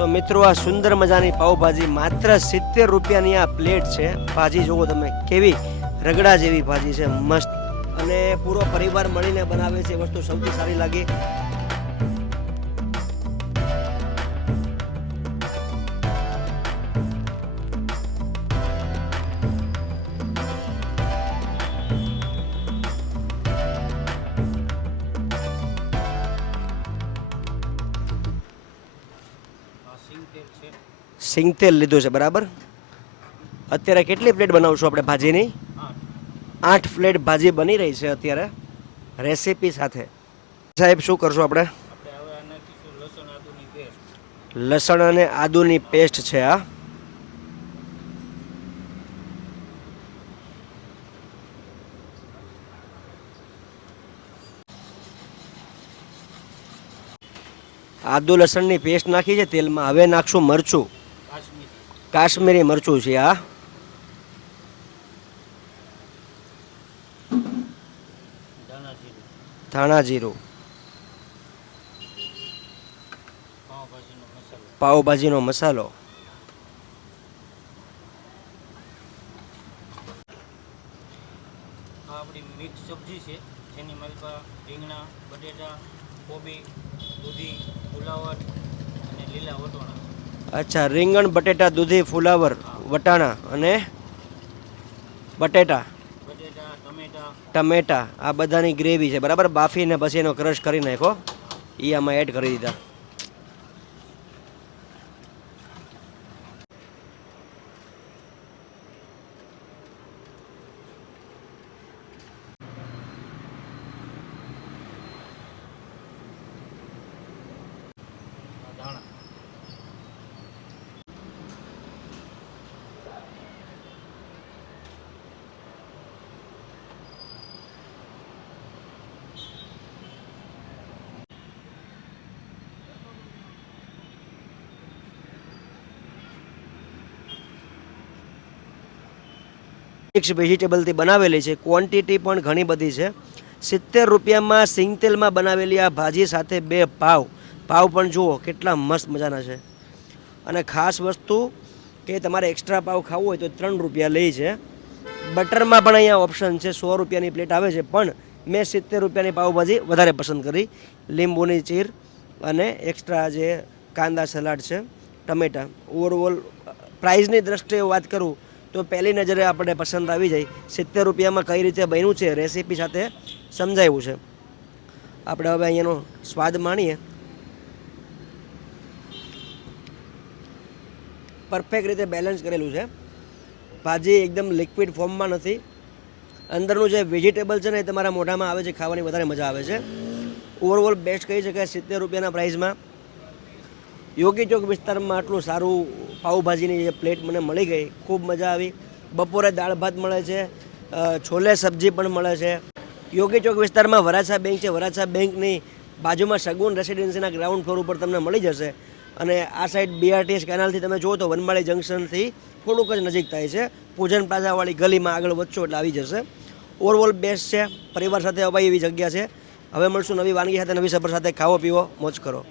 તો મિત્રો, આ સુંદર મજાની પાઉભાજી માત્ર સિત્તેર રૂપિયાની આ પ્લેટ છે. ભાજી જુઓ તમે, કેવી રગડા જેવી ભાજી છે, મસ્ત. અને પૂરો પરિવાર મળીને બનાવે છે, એ વસ્તુ સૌથી સારી લાગી. સિંગ તેલ લીધું છે, બરાબર? અત્યારે કેટલી પ્લેટ બનાવશું આપણે ભાજીની? આઠ પ્લેટ ભાજી બની રહી છે અત્યારે રેસીપી સાથે. સાહેબ, શું કરશું આપણે? લસણ અને આદુની પેસ્ટ છે, આ. આદુ લસણની પેસ્ટ નાખી છે, તેલમાં. હવે નાખશું મરચું. કાશ્મીરી મરચું છે આ ધાણા જીરું. પાવભાજીનો મસાલો. આપણી મિક્સ સબ્જી છે, જેની મલકા રીંગણા, બટેટા, કોબી, દૂધી ગુલાવટ અને લીલા વટોણા. અચ્છા, રીંગણ, બટેટા, દૂધી, ફુલાવર, વટાણા અને બટેટા. ટમેટા. આ બધાની ગ્રેવી છે. બરાબર? બાફીને પછી એનો ક્રશ કરી નાખો એ આમાં એડ કરી દીધા. મિક્સ વેજીટેબલથી બનાવેલી છે. ક્વોન્ટિટી પણ ઘણી બધી છે. સિત્તેર રૂપિયામાં સિંગ તેલમાં બનાવેલી આ ભાજી સાથે બે પાવ. પાવ પણ જુઓ, કેટલા મસ્ત મજાના છે. અને ખાસ વસ્તુ કે તમારે એક્સ્ટ્રા પાવ ખાવું હોય તો ત્રણ રૂપિયા લે છે. બટરમાં પણ અહીંયા ઓપ્શન છે, સો રૂપિયાની પ્લેટ આવે છે. પણ મેં સિત્તેર રૂપિયાની પાવભાજી વધારે પસંદ કરી. લીંબુની ચીર અને એક્સ્ટ્રા જે કાંદા સલાડ છે, ટમેટા. ઓવરઓલ પ્રાઇઝની દ્રષ્ટિએ વાત કરું તો પહેલી નજરે આપણે પસંદ આવી જાય. સિત્તેર રૂપિયામાં કઈ રીતે બન્યું છે રેસીપી સાથે સમજાવ્યું છે. આપણે હવે અહીંયાનો સ્વાદ માણીએ. પરફેક્ટ રીતે બેલેન્સ કરેલું છે. ભાજી એકદમ લિક્વિડ ફોર્મમાં નથી. અંદરનું જે વેજીટેબલ છે ને એ તમારા મોઢામાં આવે છે, ખાવાની વધારે મજા આવે છે. ઓવરઓલ બેસ્ટ કહી શકાય સિત્તેર રૂપિયાના પ્રાઇસમાં યોગી ચોક વિસ્તારમાં આટલું સારું પાઉભાજીની જે પ્લેટ મને મળી ગઈ. ખૂબ મજા આવી. બપોરે દાળ ભાત મળે છે છોલે સબ્જી પણ મળે છે. યોગી ચોક વિસ્તારમાં વરાછા બેંક છે. વરાછા બેંકની બાજુમાં સગુન રેસિડેન્સીના ગ્રાઉન્ડ ફ્લોર ઉપર તમને મળી જશે. અને આ સાઈડ બીઆરટીએસ કેનાલથી તમે જુઓ તો વનમાળી જંકશનથી થોડુંક જ નજીક થાય છે. પૂજન પ્લાઝાવાળી ગલીમાં આગળ વધશો એટલે આવી જશે. ઓવરઓલ બેસ્ટ છે. પરિવાર સાથે અવાય એવી જગ્યા છે. હવે મળશું નવી વાનગી સાથે, નવી સફર સાથે. ખાવો પીવો મોજ કરો.